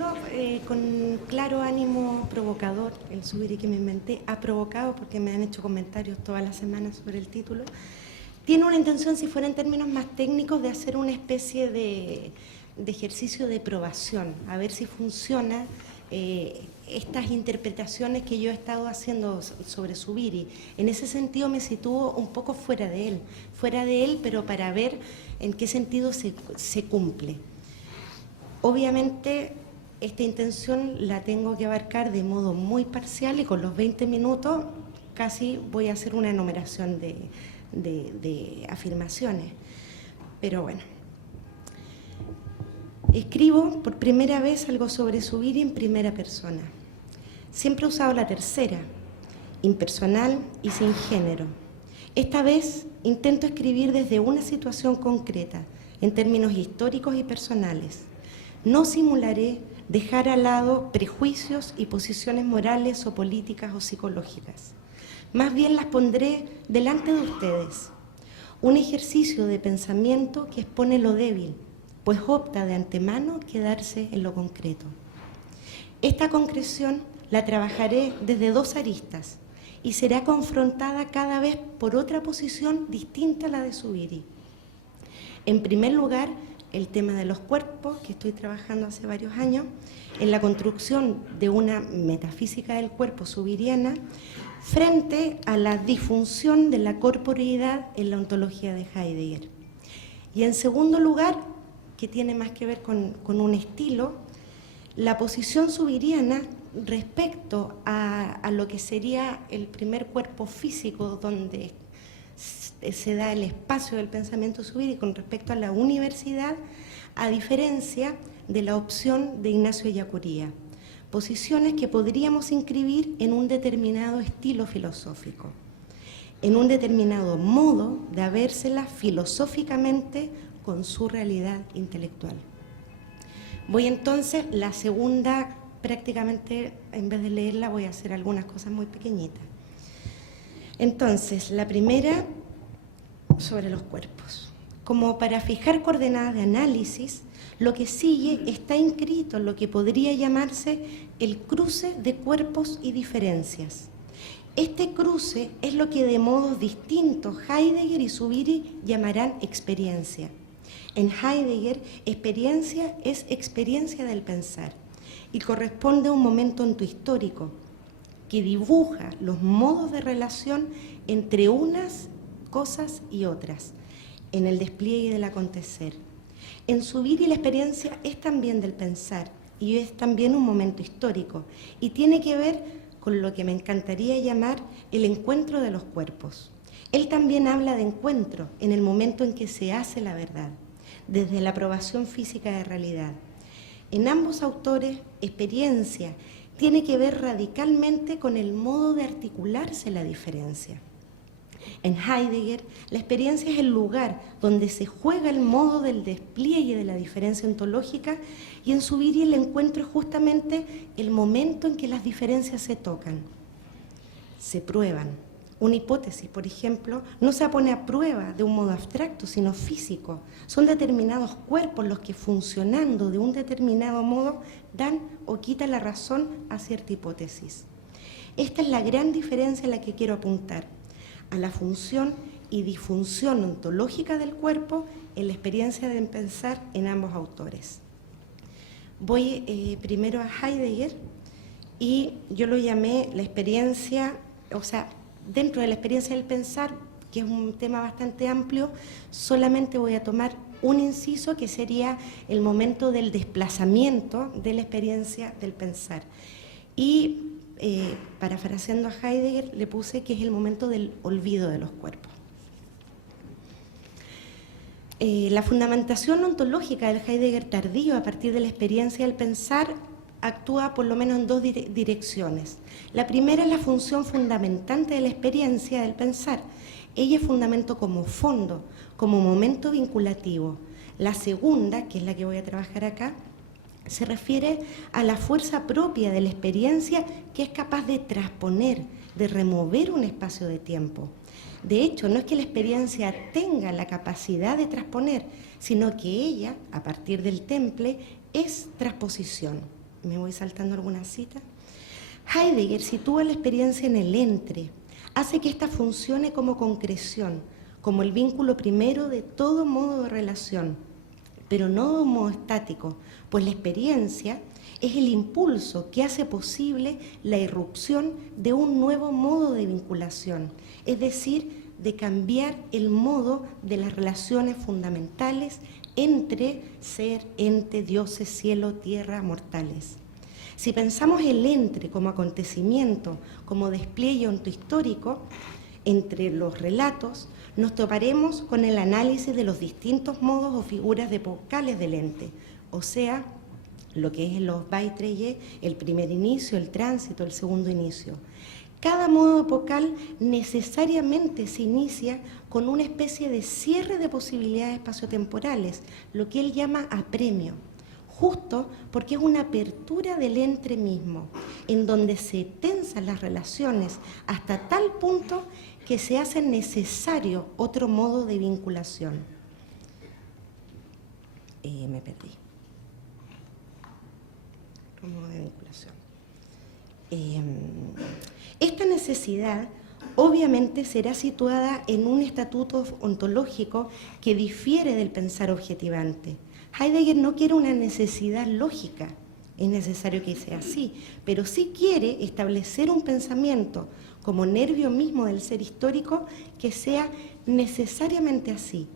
título, con claro ánimo provocador, el subir y que me inventé, ha provocado porque me han hecho comentarios todas las semanas sobre el título. Tiene una intención, si fuera en términos más técnicos, de hacer una especie de ejercicio de probación, a ver si funciona estas interpretaciones que yo he estado haciendo sobre Zubiri. En ese sentido me sitúo un poco fuera de él, pero para ver en qué sentido se cumple. Obviamente, esta intención la tengo que abarcar de modo muy parcial y con los 20 minutos casi voy a hacer una enumeración de afirmaciones. Pero bueno, escribo por primera vez algo sobre Zubiri en primera persona. Siempre he usado la tercera, impersonal y sin género. Esta vez intento escribir desde una situación concreta, en términos históricos y personales. No simularé dejar al lado prejuicios y posiciones morales o políticas o psicológicas. Más bien las pondré delante de ustedes. Un ejercicio de pensamiento que expone lo débil, pues opta de antemano quedarse en lo concreto. Esta concreción la trabajaré desde dos aristas y será confrontada cada vez por otra posición distinta a la de Zubiri. En primer lugar, el tema de los cuerpos, que estoy trabajando hace varios años, en la construcción de una metafísica del cuerpo zubiriana, frente a la disfunción de la corporeidad en la ontología de Heidegger. Y en segundo lugar, que tiene más que ver con un estilo, la posición zubiriana respecto a lo que sería el primer cuerpo físico donde se da el espacio del pensamiento Zubiri con respecto a la universidad, a diferencia de la opción de Ignacio Ellacuría. Posiciones que podríamos inscribir en un determinado estilo filosófico, en un determinado modo de habérsela filosóficamente con su realidad intelectual. Voy entonces, la segunda, prácticamente, en vez de leerla, voy a hacer algunas cosas muy pequeñitas. Entonces, la primera, sobre los cuerpos. Como para fijar coordenadas de análisis, lo que sigue está inscrito en lo que podría llamarse el cruce de cuerpos y diferencias. Este cruce es lo que de modos distintos Heidegger y Zubiri llamarán experiencia. En Heidegger, experiencia es experiencia del pensar y corresponde a un momento ontohistórico que dibuja los modos de relación entre unas cosas y otras, en el despliegue del acontecer. En Zubiri la experiencia es también del pensar y es también un momento histórico y tiene que ver con lo que me encantaría llamar el encuentro de los cuerpos. Él también habla de encuentro en el momento en que se hace la verdad, desde la aprobación física de realidad. En ambos autores, experiencia tiene que ver radicalmente con el modo de articularse la diferencia. En Heidegger, la experiencia es el lugar donde se juega el modo del despliegue de la diferencia ontológica y en Zubiri el encuentro es justamente el momento en que las diferencias se tocan, se prueban. Una hipótesis, por ejemplo, no se pone a prueba de un modo abstracto, sino físico. Son determinados cuerpos los que, funcionando de un determinado modo, dan o quitan la razón a cierta hipótesis. Esta es la gran diferencia a la que quiero apuntar, a la función y disfunción ontológica del cuerpo en la experiencia de pensar en ambos autores. Voy primero a Heidegger y yo lo llamé la experiencia, o sea, dentro de la experiencia del pensar, que es un tema bastante amplio, solamente voy a tomar un inciso que sería el momento del desplazamiento de la experiencia del pensar. Y parafraseando a Heidegger, le puse que es el momento del olvido de los cuerpos. La fundamentación ontológica del Heidegger tardío a partir de la experiencia del pensar actúa por lo menos en dos direcciones. La primera es la función fundamentante de la experiencia del pensar. Ella es fundamento como fondo, como momento vinculativo. La segunda, que es la que voy a trabajar acá, se refiere a la fuerza propia de la experiencia que es capaz de trasponer, de remover un espacio de tiempo. De hecho, no es que la experiencia tenga la capacidad de trasponer, sino que ella, a partir del temple, es transposición. me voy saltando algunas citas. Heidegger sitúa la experiencia en el entre, hace que ésta funcione como concreción, como el vínculo primero de todo modo de relación, pero no de un modo estático, pues la experiencia es el impulso que hace posible la irrupción de un nuevo modo de vinculación, es decir, de cambiar el modo de las relaciones fundamentales entre ser, ente, dioses, cielo, tierra, mortales. Si pensamos el entre como acontecimiento, como despliegue ontohistórico entre los relatos, nos toparemos con el análisis de los distintos modos o figuras epocales del ente, o sea, lo que es los Beiträge, el primer inicio, el tránsito, el segundo inicio. Cada modo epocal necesariamente se inicia con una especie de cierre de posibilidades espaciotemporales, lo que él llama apremio, justo porque es una apertura del entre mismo, en donde se tensan las relaciones hasta tal punto que se hace necesario otro modo de vinculación. Me perdí. Otro modo de vinculación. Esta necesidad obviamente será situada en un estatuto ontológico que difiere del pensar objetivante. Heidegger no quiere una necesidad lógica, es necesario que sea así, pero sí quiere establecer un pensamiento como nervio mismo del ser histórico que sea necesariamente así.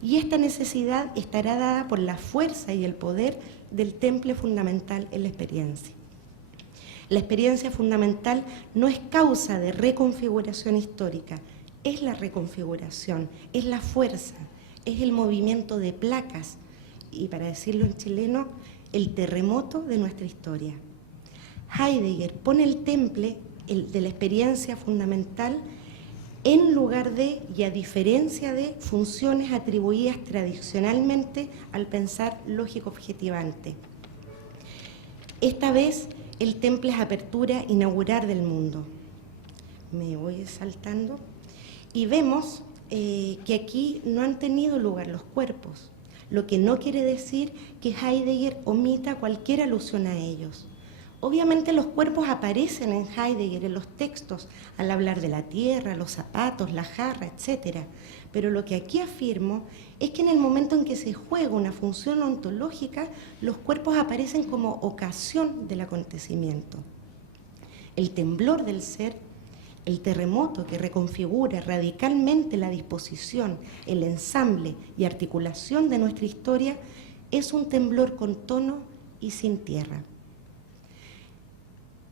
Y esta necesidad estará dada por la fuerza y el poder del temple fundamental en la experiencia. La experiencia fundamental no es causa de reconfiguración histórica, es la reconfiguración, es la fuerza, es el movimiento de placas y, para decirlo en chileno, el terremoto de nuestra historia. Heidegger pone el temple de la experiencia fundamental en lugar de y a diferencia de funciones atribuidas tradicionalmente al pensar lógico-objetivante. Esta vez el temple es apertura inaugural del mundo. Me voy saltando y vemos que aquí no han tenido lugar los cuerpos, lo que no quiere decir que Heidegger omita cualquier alusión a ellos. Obviamente los cuerpos aparecen en Heidegger, en los textos, al hablar de la tierra, los zapatos, la jarra, etc. Pero lo que aquí afirmo es que en el momento en que se juega una función ontológica, los cuerpos aparecen como ocasión del acontecimiento. El temblor del ser, el terremoto que reconfigura radicalmente la disposición, el ensamble y articulación de nuestra historia, es un temblor con tono y sin tierra.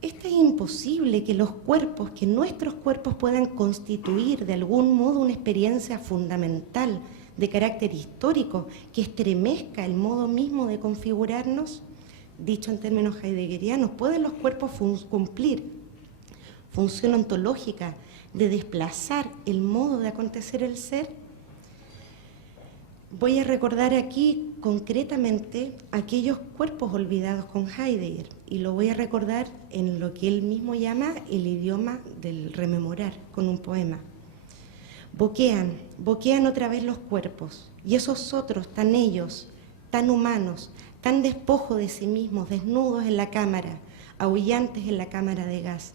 Es imposible que los cuerpos, que nuestros cuerpos puedan constituir de algún modo una experiencia fundamental de carácter histórico que estremezca el modo mismo de configurarnos. Dicho en términos heideggerianos, ¿pueden los cuerpos cumplir función ontológica de desplazar el modo de acontecer el ser? Voy a recordar aquí concretamente aquellos cuerpos olvidados con Heidegger y lo voy a recordar en lo que él mismo llama el idioma del rememorar, con un poema. Boquean otra vez los cuerpos y esos otros tan ellos, tan humanos, tan despojo de sí mismos, desnudos en la cámara, aullantes en la cámara de gas,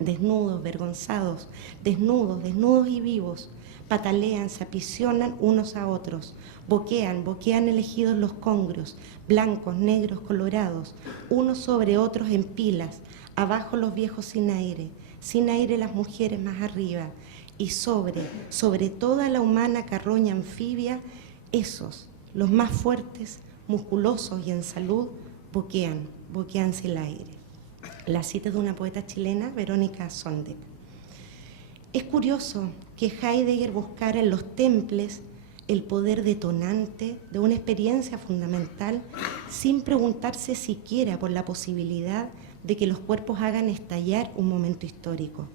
desnudos, vergonzados, desnudos y vivos, patalean, se apisionan unos a otros, boquean elegidos los congrios, blancos, negros, colorados, unos sobre otros en pilas, abajo los viejos sin aire las mujeres más arriba, y sobre toda la humana carroña anfibia, esos, los más fuertes, musculosos y en salud, boquean sin aire. La cita es de una poeta chilena, Verónica Sondeck. Es curioso que Heidegger buscara en los temples el poder detonante de una experiencia fundamental sin preguntarse siquiera por la posibilidad de que los cuerpos hagan estallar un momento histórico.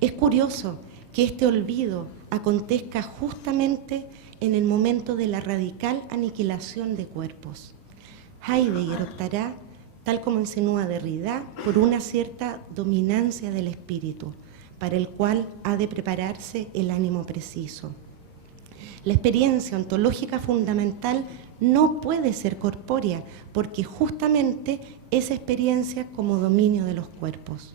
Es curioso que este olvido acontezca justamente en el momento de la radical aniquilación de cuerpos. Heidegger optará, tal como insinúa Derrida, por una cierta dominancia del espíritu, para el cual ha de prepararse el ánimo preciso. La experiencia ontológica fundamental no puede ser corpórea, porque justamente es experiencia como dominio de los cuerpos.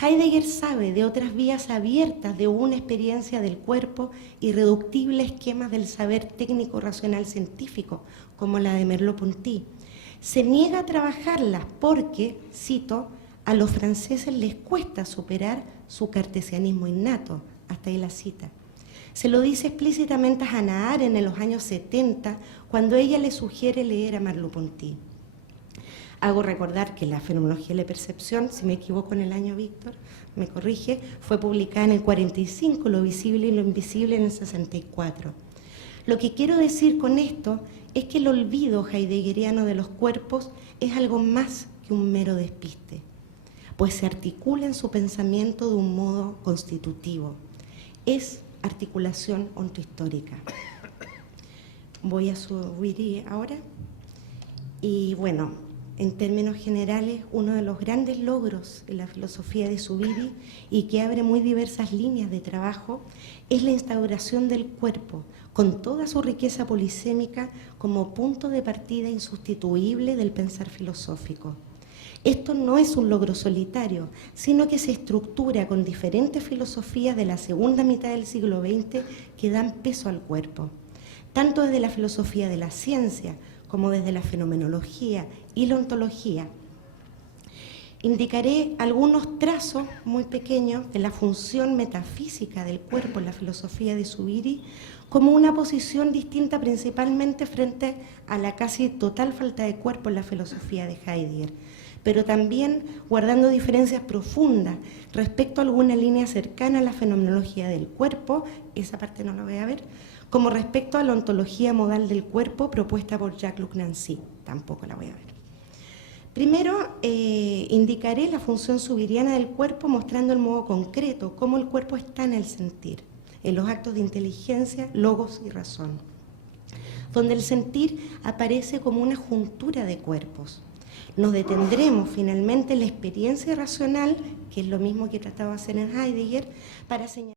Heidegger sabe de otras vías abiertas de una experiencia del cuerpo irreductible a esquemas del saber técnico racional científico, como la de Merleau-Ponty. Se niega a trabajarlas porque, cito, a los franceses les cuesta superar su cartesianismo innato, hasta ahí la cita. Se lo dice explícitamente a Hannah Arendt en los años 70, cuando ella le sugiere leer a Merleau-Ponty. Hago recordar que la fenomenología de la percepción, si me equivoco en el año, Víctor, me corrige, fue publicada en el 45, lo visible y lo invisible en el 64. Lo que quiero decir con esto es que el olvido heideggeriano de los cuerpos es algo más que un mero despiste, pues se articula en su pensamiento de un modo constitutivo. Es articulación ontohistórica. Voy a subir ahora. Y bueno, en términos generales, uno de los grandes logros de la filosofía de Zubiri, y que abre muy diversas líneas de trabajo, es la instauración del cuerpo, con toda su riqueza polisémica, como punto de partida insustituible del pensar filosófico. Esto no es un logro solitario, sino que se estructura con diferentes filosofías de la segunda mitad del siglo XX que dan peso al cuerpo, tanto desde la filosofía de la ciencia como desde la fenomenología y la ontología. Indicaré algunos trazos muy pequeños de la función metafísica del cuerpo en la filosofía de Zubiri, como una posición distinta principalmente frente a la casi total falta de cuerpo en la filosofía de Heidegger, pero también guardando diferencias profundas respecto a alguna línea cercana a la fenomenología del cuerpo, esa parte no la voy a ver, como respecto a la ontología modal del cuerpo propuesta por Jacques-Luc Nancy, tampoco la voy a ver. Primero, indicaré la función zubiriana del cuerpo mostrando el modo concreto, cómo el cuerpo está en el sentir, en los actos de inteligencia, logos y razón, donde el sentir aparece como una juntura de cuerpos. Nos detendremos finalmente en la experiencia racional, que es lo mismo que trataba de hacer en Heidegger, para señalar